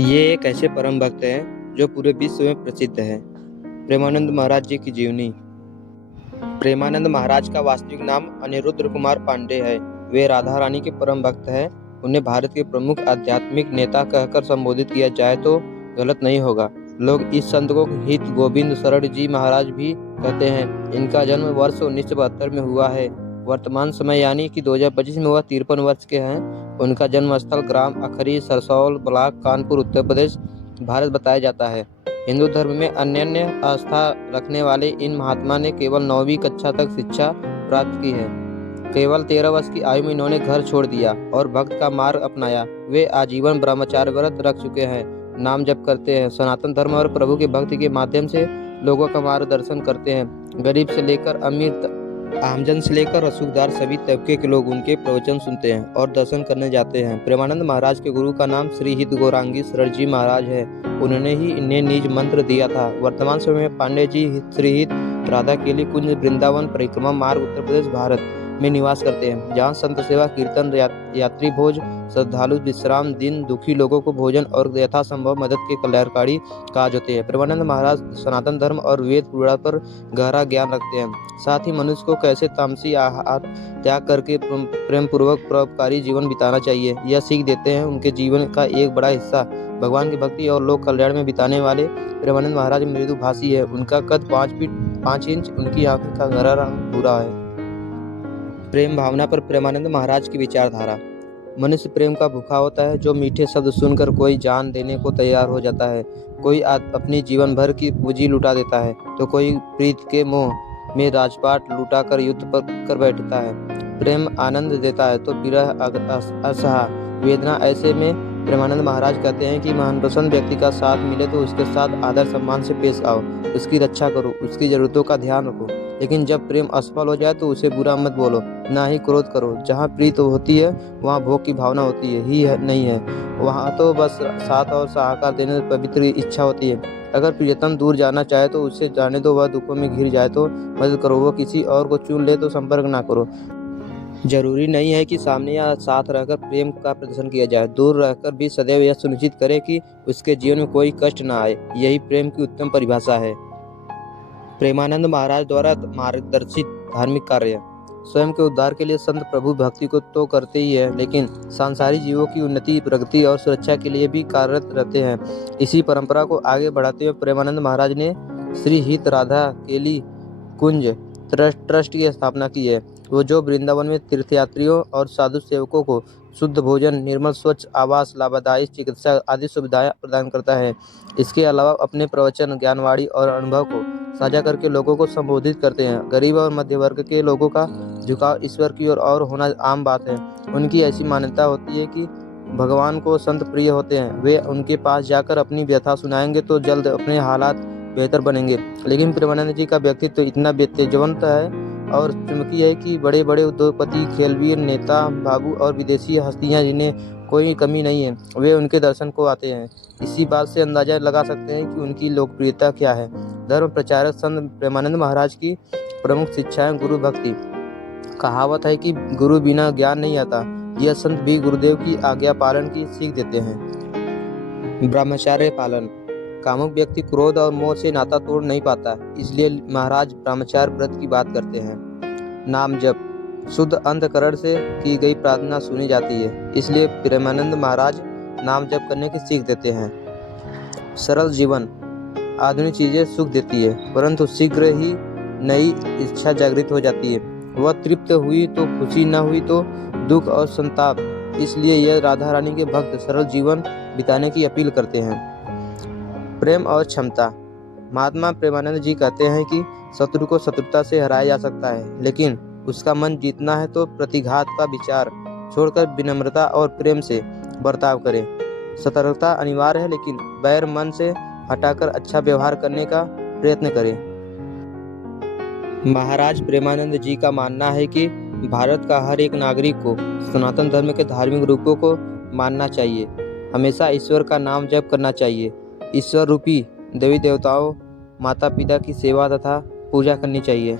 ये एक ऐसे परम भक्त हैं जो पूरे विश्व में प्रसिद्ध हैं। प्रेमानंद महाराज जी की जीवनी। प्रेमानंद महाराज का वास्तविक नाम अनिरुद्ध कुमार पांडे है। वे राधा रानी के परम भक्त हैं। उन्हें भारत के प्रमुख आध्यात्मिक नेता कहकर संबोधित किया जाए तो गलत नहीं होगा। लोग इस संत को हित गोविंद शरण जी महाराज भी कहते हैं। इनका जन्म वर्ष 1972 में हुआ है। वर्तमान समय यानी कि 2025 में वह 53 वर्ष के हैं। उनका जन्म स्थल ग्राम अखरी सरसौल ब्लॉक कानपुर उत्तर प्रदेश भारत बताया जाता है। हिंदू धर्म में अनन्य आस्था रखने वाले इन महात्मा ने केवल 9वीं कक्षा तक शिक्षा प्राप्त की है। केवल 13 वर्ष की आयु में इन्होंने घर छोड़ दिया और भक्त का मार्ग अपनाया। वे आजीवन ब्रह्मचार्य व्रत रख चुके हैं, नाम जप करते हैं, सनातन धर्म और प्रभु की भक्ति के माध्यम से लोगों का मार्गदर्शन करते हैं। गरीब से लेकर अमीर, आमजन से लेकर रसूखदार सभी तबके के लोग उनके प्रवचन सुनते हैं और दर्शन करने जाते हैं। प्रेमानंद महाराज के गुरु का नाम श्री हित गौरांगी शरण जी महाराज है। उन्होंने ही इन्हें निज मंत्र दिया था। वर्तमान समय में पांडे जी श्री हित राधा केली कुंज वृंदावन परिक्रमा मार्ग उत्तर प्रदेश भारत में निवास करते हैं, जहाँ संत सेवा कीर्तन यात्री भोज श्रद्धालु विश्राम दिन दुखी लोगों को भोजन और यथासंभव मदद के कल्याणकारी कार्य होते हैं। प्रेमानंद महाराज सनातन धर्म और वेद पुराण पर गहरा ज्ञान रखते हैं। साथ ही मनुष्य को कैसे तामसी आहार त्याग करके प्रेम पूर्वक परोपकारी जीवन बिताना चाहिए, यह सीख देते हैं। उनके जीवन का एक बड़ा हिस्सा भगवान की भक्ति और लोक कल्याण में बिताने वाले प्रेमानंद महाराज मृदुभाषी है। उनका कद 5 फीट 5 इंच, उनकी आंखों का गहरा रंग भूरा है। प्रेम भावना पर प्रेमानंद महाराज की विचारधारा। मनुष्य प्रेम का भूखा होता है, जो मीठे शब्द सुनकर कोई जान देने को तैयार हो जाता है। कोई अपनी जीवन भर की पूंजी लुटा देता है तो कोई प्रीत के मोह में राजपाट लुटा कर युद्ध पर कर बैठता है। प्रेम आनंद देता है तो विरह असहा वेदना। ऐसे में प्रेमानंद महाराज कहते हैं कि मनपसंद व्यक्ति का साथ मिले तो उसके साथ आदर सम्मान से पेश आओ, उसकी रक्षा करो, उसकी जरूरतों का ध्यान रखो। लेकिन जब प्रेम असफल हो जाए तो उसे बुरा मत बोलो, ना ही क्रोध करो। जहाँ प्रीत होती है वहाँ भोग की भावना होती है ही है, नहीं है। वहाँ तो बस साथ और सहाकार देने पवित्र इच्छा होती है। अगर प्रियतम दूर जाना चाहे तो उसे जाने दो, वह दुखों में घिर जाए तो मदद करो, वो किसी और को चुन ले तो संपर्क ना करो। जरूरी नहीं है कि सामने या साथ रहकर प्रेम का प्रदर्शन किया जाए। दूर रहकर भी सदैव यह सुनिश्चित करें कि उसके जीवन में कोई कष्ट न आए। यही प्रेम की उत्तम परिभाषा है। प्रेमानंद महाराज द्वारा मार्गदर्शित धार्मिक कार्य। स्वयं के उद्धार के लिए संत प्रभु भक्ति को तो करते ही है, लेकिन सांसारिक जीवों की उन्नति प्रगति और सुरक्षा के लिए भी कार्यरत रहते हैं। इसी परंपरा को आगे बढ़ाते हुए प्रेमानंद महाराज ने श्री हित राधा केली कुंज ट्रस्ट की स्थापना की है, वो जो वृंदावन में तीर्थयात्रियों और साधु सेवकों को शुद्ध भोजन, निर्मल स्वच्छ आवास, लाभदायी चिकित्सा आदि सुविधाएं प्रदान करता है। इसके अलावा अपने प्रवचन, ज्ञानवाणी और अनुभव को साझा करके लोगों को संबोधित करते हैं। गरीब और मध्य वर्ग के लोगों का झुकाव ईश्वर की ओर और होना आम बात है। उनकी ऐसी मान्यता होती है कि भगवान को संत प्रिय होते हैं। वे उनके पास जाकर अपनी व्यथा सुनाएंगे तो जल्द अपने हालात बेहतर बनेंगे। लेकिन प्रेमानंद जी का व्यक्तित्व तो इतना तेजवंत है और चुमकी है कि बड़े बड़े उद्योगपति, खेलवीर, नेता, बाबू और विदेशी हस्तियां जिन्हें कोई कमी नहीं है, वे उनके दर्शन को आते हैं। इसी बात से अंदाजा लगा सकते हैं कि उनकी लोकप्रियता क्या है। धर्म प्रचारक संत प्रेमानंद महाराज की प्रमुख शिक्षाएं गुरु भक्ति। कहावत है कि गुरु बिना ज्ञान नहीं आता। यह संत भी गुरुदेव की आज्ञा पालन की सीख देते हैं। ब्रह्मचर्य पालन। कामुक व्यक्ति क्रोध और मोह से नाता तोड़ नहीं पाता, इसलिए महाराज ब्रह्मचार्य व्रत की बात करते हैं। नाम जप। शुद्ध अंतकरण से की गई प्रार्थना सुनी जाती है, इसलिए प्रेमानंद महाराज नाम जप करने की सीख देते हैं। सरल जीवन। आधुनिक चीजें सुख देती है, परंतु शीघ्र ही नई इच्छा जागृत हो जाती है। वह तृप्त हुई तो खुशी, न हुई तो दुख और संताप। इसलिए यह राधा रानी के भक्त सरल जीवन बिताने की अपील करते हैं। प्रेम और क्षमता। महात्मा प्रेमानंद जी कहते हैं कि शत्रु को शत्रुता से हराया जा सकता है, लेकिन उसका मन जीतना है तो प्रतिघात का विचार छोड़कर विनम्रता और प्रेम से बर्ताव करें। सतर्कता अनिवार्य है, लेकिन बैर मन से हटाकर अच्छा व्यवहार करने का प्रयत्न करें। महाराज प्रेमानंद जी का मानना है कि भारत का हर एक नागरिक को सनातन धर्म के धार्मिक रूपों को मानना चाहिए। हमेशा ईश्वर का नाम जप करना चाहिए। ईश्वर रूपी देवी देवताओं, माता पिता की सेवा तथा पूजा करनी चाहिए।